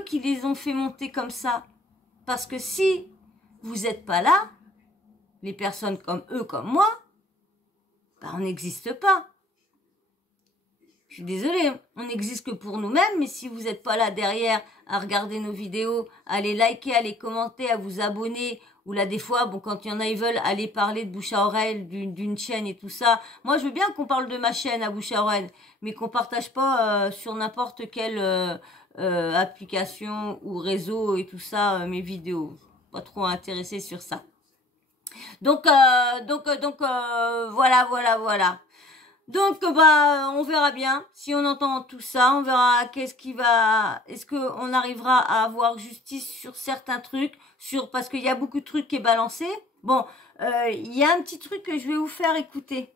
qui les ont fait monter comme ça. Parce que si vous n'êtes pas là, les personnes comme eux, comme moi, ben on n'existe pas. suis désolée, on n'existe que pour nous-mêmes, mais si vous n'êtes pas là derrière à regarder nos vidéos, à les liker, à les commenter, à vous abonner, ou là des fois, bon, quand il y en a, ils veulent aller parler de bouche à oreille d'une chaîne et tout ça. Moi, je veux bien qu'on parle de ma chaîne à bouche à oreille, mais qu'on partage pas sur n'importe quelle application ou réseau et tout ça, mes vidéos. Pas trop intéressé sur ça. Donc, voilà. Donc, on verra bien si on entend tout ça. On verra est-ce qu'on arrivera à avoir justice sur certains trucs, parce qu'il y a beaucoup de trucs qui est balancé. Bon, il y a un petit truc que je vais vous faire écouter.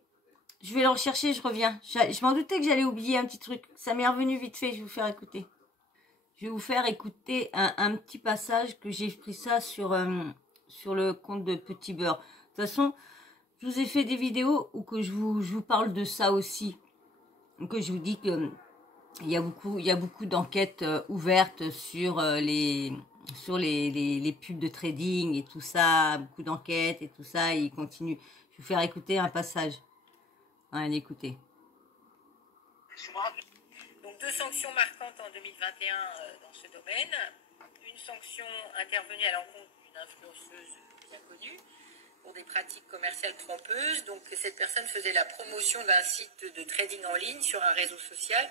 Je vais le rechercher, je reviens. Je m'en doutais que j'allais oublier un petit truc. Ça m'est revenu vite fait, je vais vous faire écouter. Je vais vous faire écouter un petit passage que j'ai pris ça sur le compte de Petit Beurre. De toute façon, je vous ai fait des vidéos où que je vous parle de ça aussi. Que je vous dis que il y a beaucoup d'enquêtes ouvertes sur les pubs de trading et tout ça, beaucoup d'enquêtes et tout ça, et ils continuent. Je vais vous faire écouter un passage. Allez, écoutez. Donc 2 sanctions marquantes en 2021 dans ce domaine. Une sanction intervenue à l'encontre d'une influenceuse bien connue pour des pratiques commerciales trompeuses. Donc cette personne faisait la promotion d'un site de trading en ligne sur un réseau social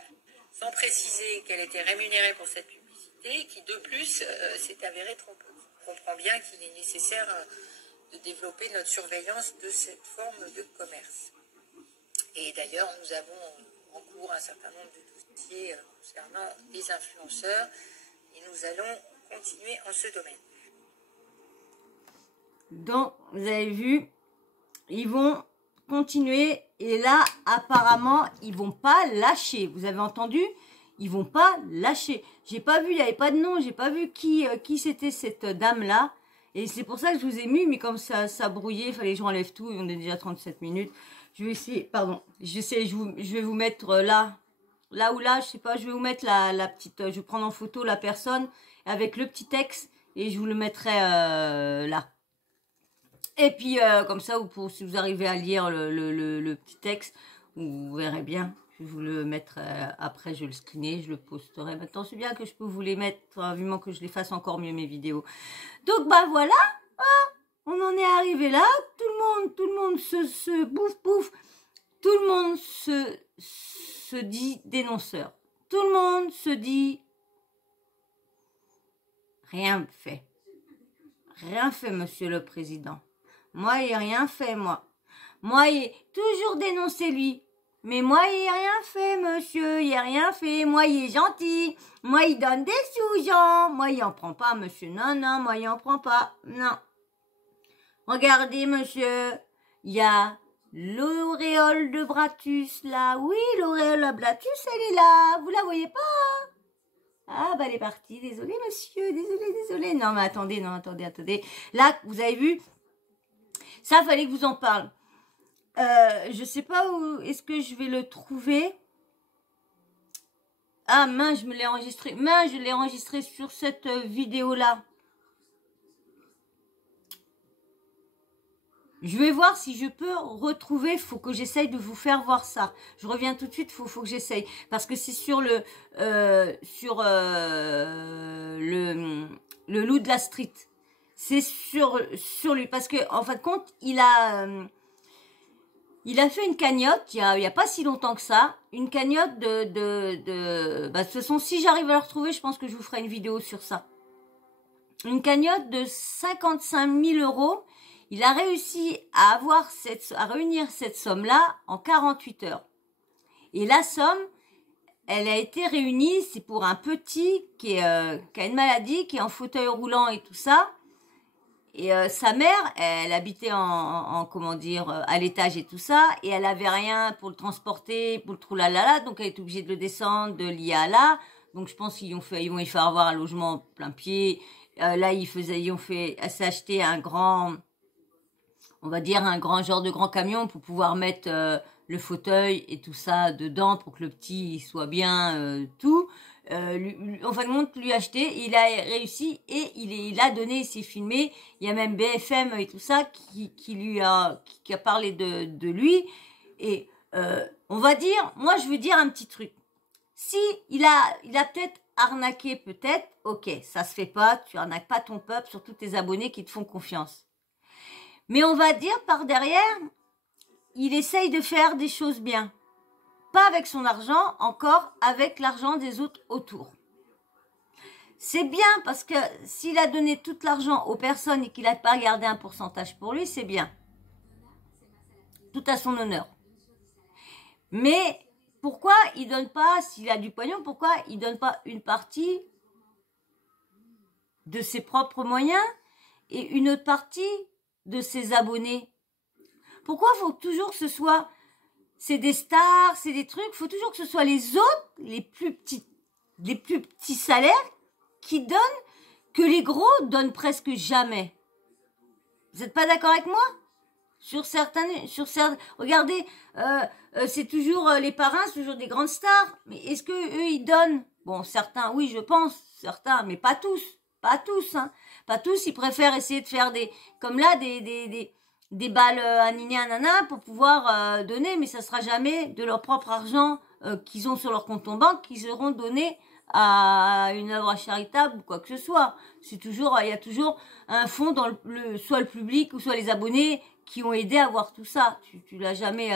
sans préciser qu'elle était rémunérée pour cette publicité qui de plus s'est avérée trompeuse. On comprend bien qu'il est nécessaire de développer notre surveillance de cette forme de commerce. Et d'ailleurs, nous avons en cours un certain nombre de dossiers concernant les influenceurs et nous allons continuer en ce domaine. Donc, vous avez vu, ils vont continuer et là, apparemment, ils vont pas lâcher. Vous avez entendu? Ils vont pas lâcher. J'ai pas vu, il n'y avait pas de nom, j'ai pas vu qui c'était cette dame-là. Et c'est pour ça que je vous ai mis, mais comme ça brouillait, il fallait que j'enlève tout, on est déjà 37 minutes. Je vais essayer, pardon, je vais vous mettre là ou là, je sais pas, je vais vous mettre la petite, je vais prendre en photo la personne avec le petit texte et je vous le mettrai là. Et puis, comme ça, si vous arrivez à lire le petit texte, vous verrez bien. Je vais vous le mettre après, je vais le screener, je le posterai. Maintenant, c'est bien que je peux vous les mettre, vivement que je les fasse encore mieux, mes vidéos. Donc, voilà, on en est arrivé là. Tout le monde se bouffe. Tout le monde se dit dénonceur. Tout le monde se dit rien fait. Rien fait, monsieur le président. Moi, il n'a rien fait, moi. Moi, il est toujours dénoncé, lui. Mais moi, il n'a rien fait, monsieur. Il n'a rien fait. Moi, il est gentil. Moi, il donne des sous, Jean. Moi, il n'en prend pas, monsieur. Non, moi, il n'en prend pas. Non. Regardez, monsieur. Il y a l'auréole de Bratus, là. Oui, l'auréole de Bratus, elle est là. Vous la voyez pas? Ah, elle est partie. Désolé, monsieur. Désolé. Non, mais attendez. Là, vous avez vu? Ça, fallait que vous en parle. Je sais pas où est-ce que je vais le trouver. Ah, mince, je me l'ai enregistré. Mince, je l'ai enregistré sur cette vidéo-là. Je vais voir si je peux retrouver. Faut que j'essaye de vous faire voir ça. Je reviens tout de suite. Faut que j'essaye parce que c'est sur le loup de la street. C'est sur lui parce que en fin de compte, il a fait une cagnotte il y a pas si longtemps que ça, une cagnotte de toute façon, si j'arrive à le retrouver, je pense que je vous ferai une vidéo sur ça. Une cagnotte de 55 000 €. Il a réussi à réunir cette somme-là en 48 heures. Et la somme, elle a été réunie, c'est pour un petit qui a une maladie, qui est en fauteuil roulant et tout ça. Et sa mère, elle habitait à l'étage et tout ça, et elle avait rien pour le transporter, pour le troulalala, donc elle est obligée de le descendre de l'IA là. Donc je pense qu'ils vont y faire avoir un logement plein pied. Là, ils ont fait s'acheter un grand genre de grand camion pour pouvoir mettre le fauteuil et tout ça dedans pour que le petit soit bien tout. En fin de compte, lui acheter, il a réussi et il a donné, il s'est filmé. Il y a même BFM et tout ça qui a parlé de lui. Et on va dire, moi je veux dire un petit truc. Si il a peut-être arnaqué, peut-être, ok, ça se fait pas, tu arnaques pas ton peuple, surtout tes abonnés qui te font confiance. Mais on va dire par derrière, il essaye de faire des choses bien. Pas avec son argent, encore avec l'argent des autres autour. C'est bien parce que s'il a donné tout l'argent aux personnes et qu'il n'a pas gardé un pourcentage pour lui, c'est bien. Tout à son honneur. Mais pourquoi il donne pas, s'il a du pognon, pourquoi il donne pas une partie de ses propres moyens et une autre partie de ses abonnés? Pourquoi faut toujours que ce soit, c'est des stars, c'est des trucs, faut toujours que ce soit les autres, les plus petits salaires qui donnent, que les gros donnent presque jamais. Vous n'êtes pas d'accord avec moi? Sur certains, regardez, c'est toujours les parrains, c'est toujours des grandes stars. Mais est-ce que eux ils donnent? Bon, certains, oui, je pense, certains, mais pas tous, hein. Pas tous. Ils préfèrent essayer de faire comme là, des balles à nini à nana pour pouvoir donner, mais ça sera jamais de leur propre argent qu'ils ont sur leur compte en banque qu'ils auront donné à une œuvre charitable ou quoi que ce soit. C'est toujours, il y a toujours un fonds dans soit le public ou soit les abonnés qui ont aidé à voir tout ça. Tu l'as jamais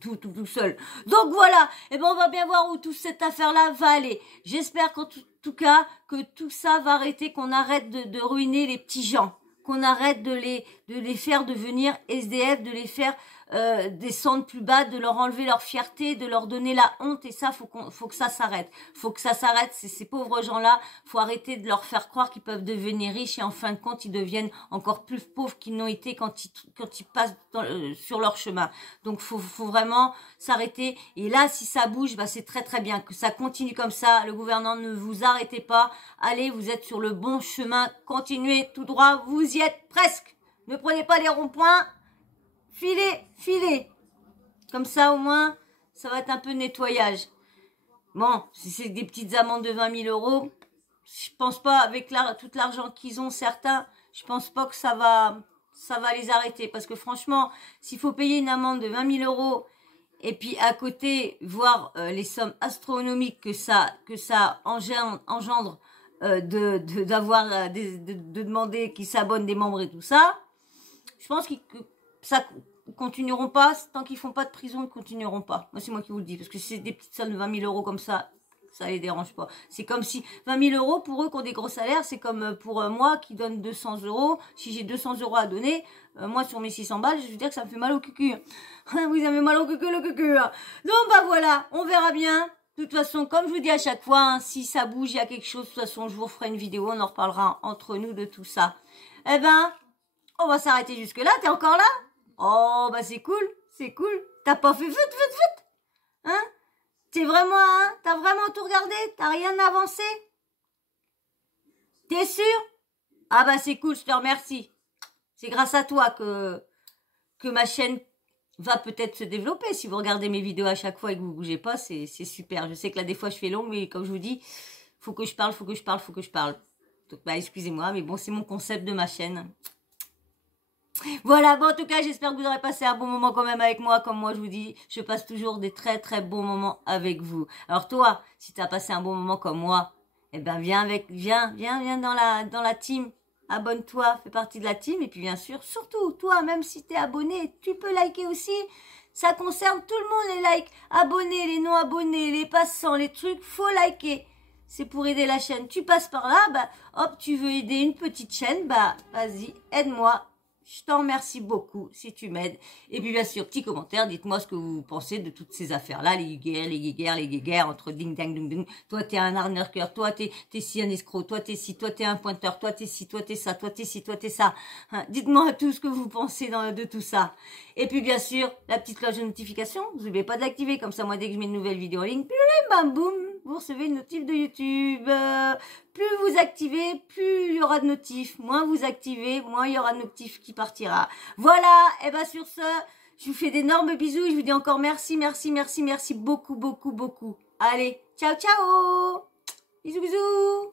tout seul. Donc voilà. Et ben on va bien voir où toute cette affaire-là va aller. J'espère qu'en tout cas que tout ça va arrêter, qu'on arrête de ruiner les petits gens, qu'on arrête de les faire devenir SDF, de les faire descendre plus bas, de leur enlever leur fierté, de leur donner la honte, et ça, faut que ça s'arrête. Faut que ça s'arrête, ces pauvres gens-là, faut arrêter de leur faire croire qu'ils peuvent devenir riches et en fin de compte, ils deviennent encore plus pauvres qu'ils n'ont été quand ils passent sur leur chemin. Donc, faut vraiment s'arrêter. Et là, si ça bouge, bah, c'est très très bien. Que ça continue comme ça. Le gouvernement, ne vous arrêtez pas. Allez, vous êtes sur le bon chemin. Continuez tout droit. Vous y êtes presque. Ne prenez pas les ronds-points. Filez. Comme ça, au moins, ça va être un peu nettoyage. Bon, si c'est des petites amendes de 20 000 euros, je pense pas, avec tout l'argent qu'ils ont, certains, je pense pas que ça va les arrêter. Parce que franchement, s'il faut payer une amende de 20 000 euros, et puis à côté, voir les sommes astronomiques que ça engendre de demander qu'ils s'abonnent des membres et tout ça, je pense que ça continueront pas, tant qu'ils font pas de prison, ils continueront pas. Moi, c'est moi qui vous le dis, parce que si c'est des petites sommes de 20 000 euros comme ça les dérange pas. C'est comme si 20 000 euros pour eux qui ont des gros salaires, c'est comme pour moi qui donne 200 euros. Si j'ai 200 euros à donner, moi sur mes 600 balles, je veux dire que ça me fait mal au cucu. Vous avez mal au cucu, le cucu. Donc bah voilà, on verra bien. De toute façon, comme je vous dis à chaque fois, hein, si ça bouge, il y a quelque chose, de toute façon, je vous ferai une vidéo, on en reparlera entre nous de tout ça. Eh ben, on va s'arrêter jusque là. T'es encore là? Oh, bah c'est cool. T'as pas fait vite. Hein? T'as vraiment tout regardé? T'as rien avancé? T'es sûr? Ah bah c'est cool, je te remercie. C'est grâce à toi que ma chaîne va peut-être se développer. Si vous regardez mes vidéos à chaque fois et que vous bougez pas, c'est super. Je sais que là des fois je fais long, mais comme je vous dis, faut que je parle. Donc bah excusez-moi, mais bon, c'est mon concept de ma chaîne. Voilà, bon en tout cas j'espère que vous aurez passé un bon moment quand même avec moi. Comme moi je vous dis, je passe toujours des très très bons moments avec vous. Alors toi, si tu as passé un bon moment comme moi, eh ben viens dans la team. Abonne-toi, fais partie de la team. Et puis bien sûr, surtout toi, même si tu es abonné, tu peux liker aussi. Ça concerne tout le monde les likes. Abonnés, les non abonnés, les passants, les trucs, faut liker. C'est pour aider la chaîne. Tu passes par là, bah hop, tu veux aider une petite chaîne, bah vas-y, aide-moi. Je t'en remercie beaucoup si tu m'aides. Et puis bien sûr, petit commentaire, dites-moi ce que vous pensez de toutes ces affaires-là, les guéguerres, entre ding dang dung dung. Toi t'es un arnaqueur, toi t'es si un escroc, toi t'es si, toi t'es un pointeur, toi t'es si, toi t'es ça, toi t'es si, toi t'es ça. Hein, dites-moi tout ce que vous pensez de tout ça. Et puis bien sûr, la petite cloche de notification, n'oubliez pas de l'activer, comme ça moi dès que je mets une nouvelle vidéo en ligne, bam boum, vous recevez une notif de YouTube. Plus vous activez, plus il y aura de notifs. Moins vous activez, moins il y aura de notifs qui partira. Voilà, et ben sur ce, je vous fais d'énormes bisous. Je vous dis encore merci beaucoup. Allez, ciao. Bisous.